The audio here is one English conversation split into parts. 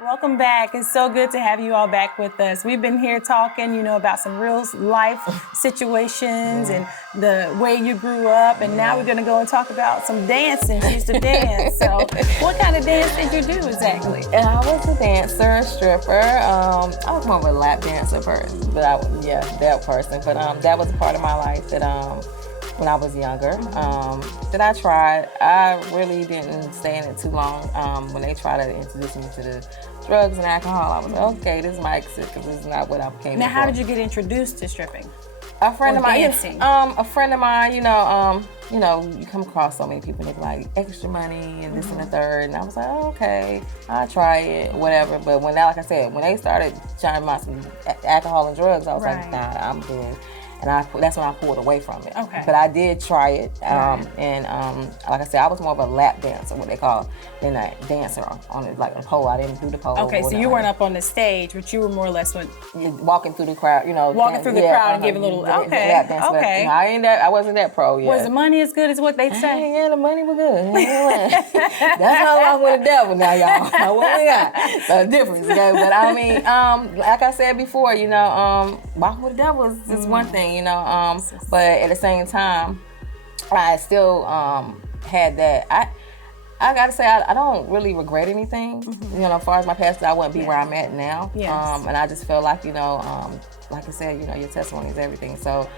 Welcome back. It's so good to have you all back with us. We've been here talking, about some real life situations and the way you grew up. And now we're going to go and talk about some dancing. She used to dance. So what kind of dance did you do exactly? I was a dancer, a stripper. I was more of a lap dancer person, that person. But that was a part of my life that when I was younger, that I tried. I really didn't stay in it too long. When they tried to introduce me to the drugs and alcohol, I was like, okay, this might exist because this is not what I came in Now, for. how did you get introduced to stripping? A friend of mine, dancing? a friend of mine, you come across so many people, they be like, extra money and this and the third, and I was like, oh, okay, I'll try it, whatever. But when like I said, when they started trying about some alcohol and drugs, I was like, nah, I'm good. And that's when I pulled away from it. Okay. But I did try it, and like I said, I was more of a lap dancer, what they call, than a dancer on it, like a pole. I didn't do the pole. Okay, so you weren't up on the stage, but you were more or less walking through the crowd, walking through the crowd and giving a little. Okay. Lap dance, Okay. But, I wasn't that pro yet. Was the money as good as what they say? Yeah, the money was good. That's how long with the devil now, y'all. I only got a difference. Okay? But I mean, like I said before, walking with the devil is just one thing. But at the same time, I still had that. I gotta say, I don't really regret anything. As far as my past, I wouldn't be where I'm at now. Yes. And I just feel like, like I said, your testimony is everything. So,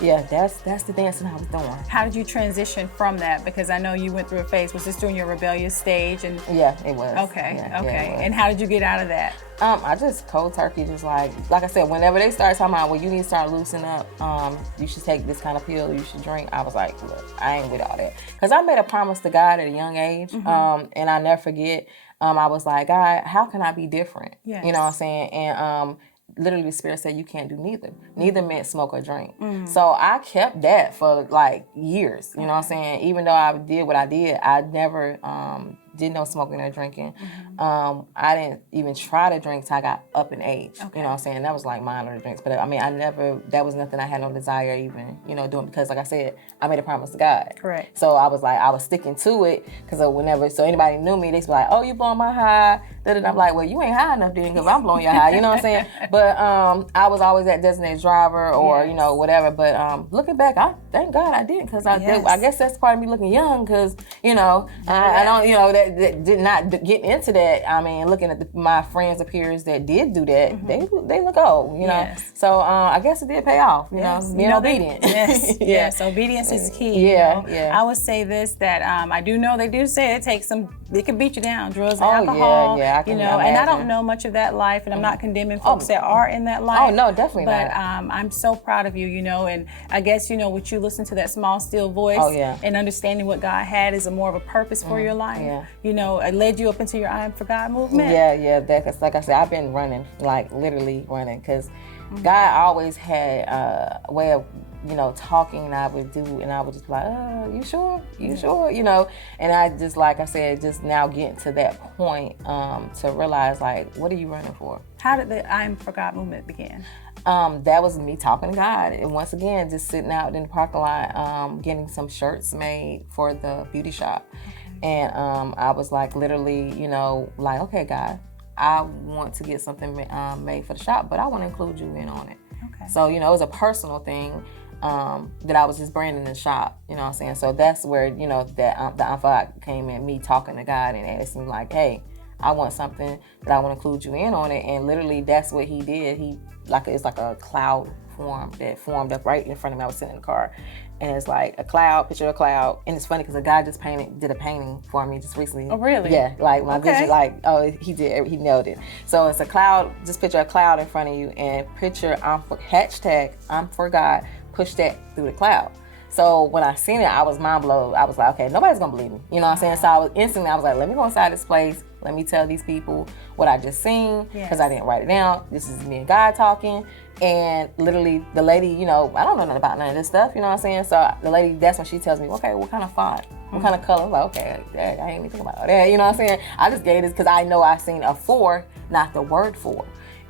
yeah, that's the dancing I was doing. How did you transition from that? Because I know you went through a phase. Was this during your rebellious stage? And yeah, it was. Okay, yeah, okay. Yeah, and how did you get out of that? I just cold turkey, just like I said, whenever they start talking about, well, you need to start loosening up, you should take this kind of pill, you should drink, I was like, look, I ain't with all that. Because I made a promise to God at a young age, and I never forget, I was like, God, how can I be different? Yes. You know what I'm saying? And literally the Spirit said you can't do neither. Neither meant smoke or drink. So I kept that for like years, you know what I'm saying? Even though I did what I did, I never did no smoking or drinking. I didn't even try to drink till I got up in age. Okay. You know what I'm saying? That was like minor drinks. But I mean, that was nothing I had no desire even, doing, because like I said, I made a promise to God. Correct. So I was sticking to it, because so anybody knew me, they'd be like, oh, you blowing my high. And I'm like, well, you ain't high enough then, because I'm blowing your high, you know what I'm saying? But I was always that designated driver or, whatever. But looking back, thank God I didn't, because I guess that's part of me looking young, because, I don't, that did not get into that. I mean, looking at my friends and peers that did do that, they look old, Yes. So I guess it did pay off, being obedient. Yes, yes, obedience is key. Yeah. I would say this, that I do know they do say it can beat you down, drugs and Oh, alcohol. yeah, I can and I don't imagine. know much of that life, and I'm not condemning folks that are in that life. Oh, no, definitely but, not. I'm so proud of you, and I guess, with you listen to that small, still voice and understanding what God had is more of a purpose for your life. It led you up into your I Am For God movement. Yeah, that's, like I said, I've been running, like literally running, because God always had a way of, talking, and I would just be like, you sure? You sure? And I just, like I said, just now getting to that point to realize, like, what are you running for? How did the I Am For God movement begin? That was me talking to God, and once again, just sitting out in the parking lot, getting some shirts made for the beauty shop. And I was like, literally, like, okay, God, I want to get something made for the shop, but I want to include you in on it. Okay. So, it was a personal thing that I was just branding the shop, you know what I'm saying? So that's where, that the unfold came in, me talking to God and asking, like, hey, I want something that I want to include you in on it. And literally, that's what he did. It's like a cloud that formed up right in front of me. I was sitting in the car, and it's like a cloud, picture of a cloud. And it's funny because a guy just did a painting for me just recently. Oh, really? Yeah, like my vision, he nailed it. So it's a cloud, just picture a cloud in front of you, and picture hashtag I'm for God, push that through the cloud. So when I seen it, I was mind blown. I was like, okay, nobody's gonna believe me. You know what I'm saying? So I was like, let me go inside this place. Let me tell these people what I just seen, because I didn't write it down. This is me and God talking. And literally the lady, I don't know nothing about none of this stuff, you know what I'm saying? So the lady, that's when she tells me, okay, what kind of font? What kind of color? I'm like, okay, I ain't even thinking about that, you know what I'm saying? I just gave this because I know I seen a 4, not the word 4.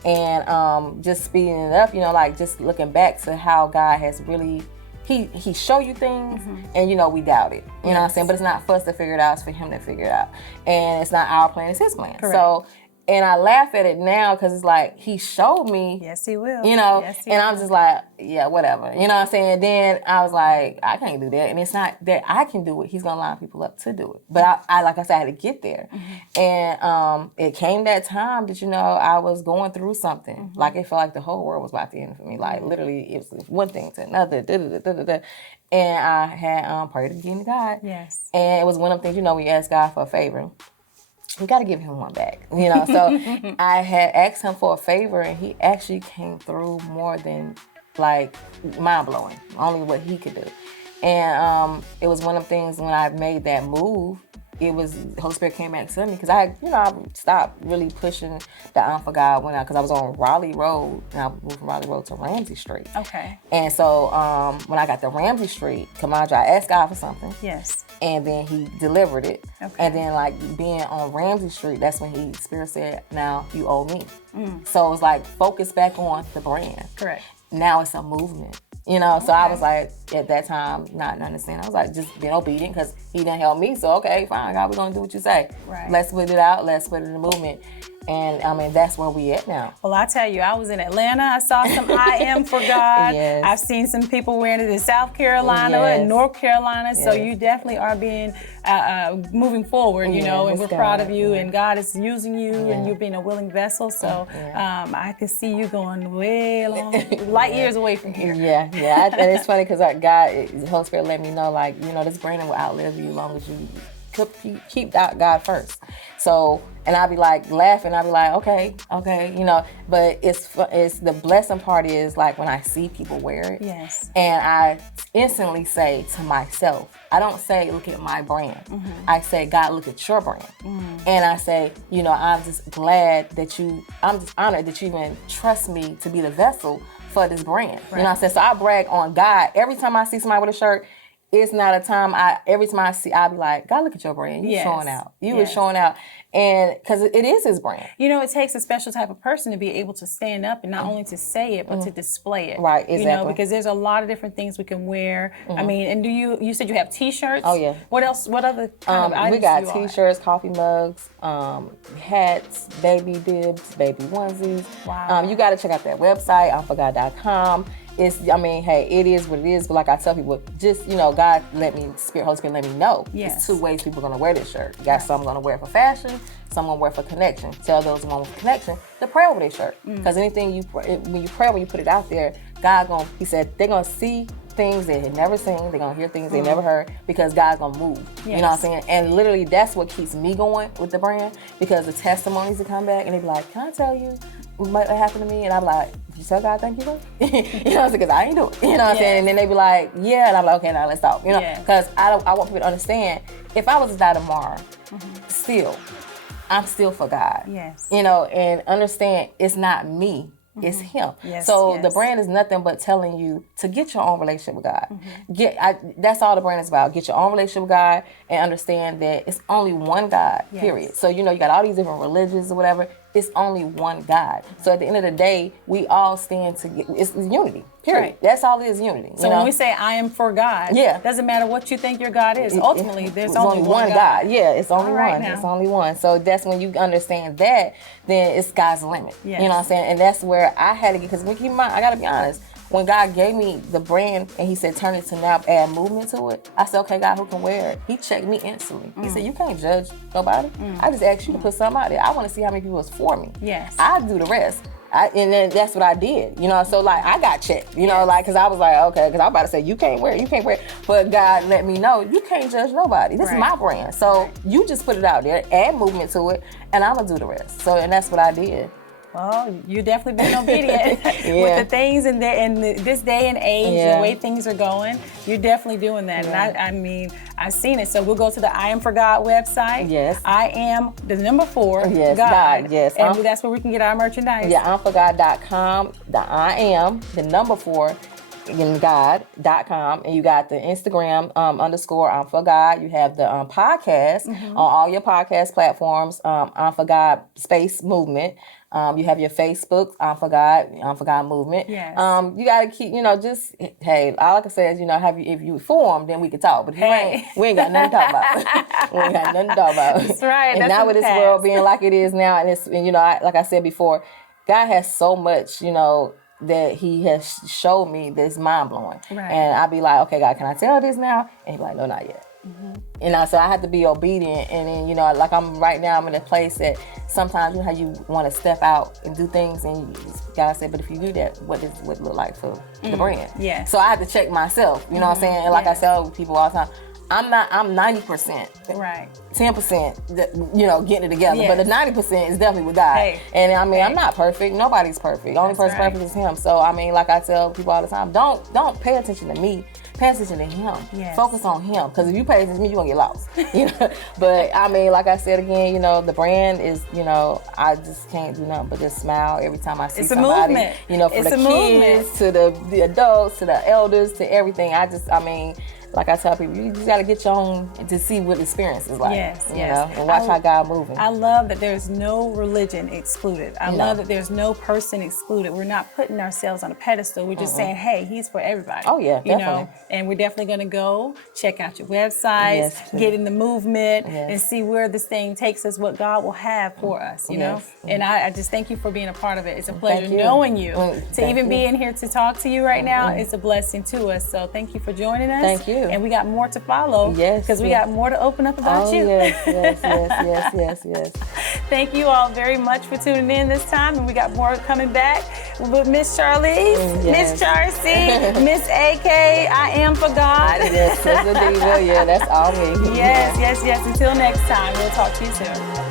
And just speeding it up, like just looking back to how God has really, he show you things, and we doubt it. You know what I'm saying? But it's not for us to figure it out, it's for him to figure it out. And it's not our plan, it's his plan. Correct. So And I laugh at it now because it's like, he showed me. Yes, he will. Yes, he and will. I'm just like, yeah, whatever. You know what I'm saying? Then I was like, I can't do that. And it's not that I can do it. He's going to line people up to do it. But I like I said, I had to get there. And it came that time that, I was going through something. Like, it felt like the whole world was about to end for me. Like, literally, it was one thing to another. And I had prayed again to God. Yes. And it was one of the things, when you ask God for a favor, you got to give him one back, So I had asked him for a favor, and he actually came through more than, like, mind-blowing, only what he could do. And it was one of the things when I made that move, it was, the Holy Spirit came back to me, because I stopped really pushing the I'm for God because I was on Raleigh Road, and I moved from Raleigh Road to Ramsey Street. Okay. And so when I got to Ramsey Street, Kamandra, I asked God for something. Yes. And then he delivered it. Okay. And then, like, being on Ramsey Street, that's when Spirit said, now you owe me. So it was like, focus back on the brand. Correct. Now it's a movement. So I was like, at that time, not understanding. I was like, just being obedient because he didn't help me. So, okay, fine, God, we're going to do what you say. Right. Let's put it out. Let's put it in the movement. And, I mean, that's where we at now. Well, I tell you, I was in Atlanta. I saw some I Am for God. Yes. I've seen some people wearing it in South Carolina and North Carolina. So you definitely are being moving forward, and we're proud of you. And God is using you, and you're being a willing vessel. So I can see you going way long, light years away from here. Yeah. And it's funny because the Holy Spirit let me know, like, this branding will outlive you as long as you keep God first. So, and I'll be like laughing. I'll be like, okay, But it's the blessing part is like when I see people wear it. Yes. And I instantly say to myself, I don't say, look at my brand. I say, God, look at your brand. And I say, I'm just glad that I'm just honored that you even trust me to be the vessel for this brand. Right. You know what I'm saying? So I brag on God every time I see somebody with a shirt. It's not a time every time I see, I'll be like, God, look at your brand. You showing out. You was showing out. And because it is his brand. It takes a special type of person to be able to stand up and not only to say it, but to display it. Right, exactly. Because there's a lot of different things we can wear. I mean, and you said you have T-shirts? Oh, yeah. What else? What other kind of items we got do you all T-shirts, coffee mugs, hats, baby bibs, baby onesies. Wow. You got to check out that website, imforgod.com. It is what it is. But like I tell people, just, God Holy Spirit let me know. Yes. It's two ways people are going to wear this shirt. You got some going to wear it for fashion, some going to wear it for connection. Tell those who want connection to pray over their shirt. Because anything when you pray, when you put it out there, He said they're going to see things they had never seen. They're going to hear things they never heard because God's going to move. Yes. You know what I'm saying? And literally that's what keeps me going with the brand, because the testimonies that come back and they be like, can I tell you what happened to me? And I'm like, did you tell God thank you? You know what I'm saying? Because I ain't do it. You know what I'm saying? And then they be like, yeah. And I'm like, okay, now let's talk. Because I want people to understand, if I was to die tomorrow, still, I'm still for God. Yes. And understand it's not me. It's him. Yes, so the brand is nothing but telling you to get your own relationship with God. That's all the brand is about. Get your own relationship with God and understand that it's only one God, period. So, you got all these different religions or whatever. It's only one God. So at the end of the day, we all stand together. It's unity, period. Right. That's all it is, unity. So when we say I am for God, doesn't matter what you think your God is. Ultimately, there's only one God. Yeah, it's only one. Now. It's only one. So that's when you understand that, then it's God's limit. Yes. You know what I'm saying? And that's where I had to get, because keep in mind, I got to be honest, when God gave me the brand and he said, turn it to now, add movement to it, I said, okay, God, who can wear it? He checked me instantly. He said, you can't judge nobody. I just asked you to put something out there. I want to see how many people is for me. Yes. I do the rest. And then that's what I did, so like I got checked, like, because I was like, okay, because I was about to say, you can't wear it, but God let me know, you can't judge nobody. This is my brand. So you just put it out there, add movement to it, and I'm going to do the rest. So, and that's what I did. Well, you definitely been obedient with the things in this day and age, the way things are going. You're definitely doing that. And I mean, I've seen it. So we'll go to the I Am for God website. Yes. I am the number 4. Yes, God. Yes. And that's where we can get our merchandise. Yeah, imforgod.com. The I am, the number 4. God.com, and you got the Instagram _ I'm for God. You have the podcast on all your podcast platforms, I'm for God space movement. You have your Facebook, I'm for God movement. Yes. You gotta keep, just hey, all I can say is, if you form, then we can talk. But if you ain't, we ain't got nothing to talk about. We ain't got nothing to talk about. That's right. And That's now with this world past. being being like it is now, and like I said before, God has so much, that He has showed me that's mind blowing. Right. And I'll be like, okay, God, can I tell this now? And He's like, no, not yet. So I have to be obedient. And then, like I'm right now, I'm in a place that sometimes how you want to step out and do things, and God said, but if you do that, what does it look like for the brand? Yeah. So I have to check myself. You know what I'm saying? And like I tell people all the time, I'm 90%. Right. 10%, getting it together. Yes. But the 90% is definitely with God. Hey. And I'm not perfect. Nobody's perfect. The only person perfect is Him. So like I tell people all the time, don't pay attention to me. Pay attention to Him. Yes. Focus on Him. Because if you pay attention to me, you're going to get lost. But like I said again, the brand is, I just can't do nothing but just smile every time I see It's somebody. A movement. From it's the kids to the adults to the elders to everything. Like I tell people, you just got to get your own to see what the experience is like. Yes. And watch how God moving. I love that there's no religion excluded. I love that there's no person excluded. We're not putting ourselves on a pedestal. We're just saying, hey, He's for everybody. Oh, yeah, definitely. And we're definitely going to go check out your websites, get in the movement, and see where this thing takes us, what God will have for us, you know? And I just thank you for being a part of it. It's a pleasure knowing you. To even be in here to talk to you right now, it's a blessing to us. So thank you for joining us. Thank you. And we got more to follow. Yes. Because we got more to open up about you. Yes. Thank you all very much for tuning in this time. And we got more coming back with Miss Charlise, Miss Charcy, Miss AK, I Am for God. Yes, Diva. Yeah, that's all me. Yes. Until next time, we'll talk to you soon.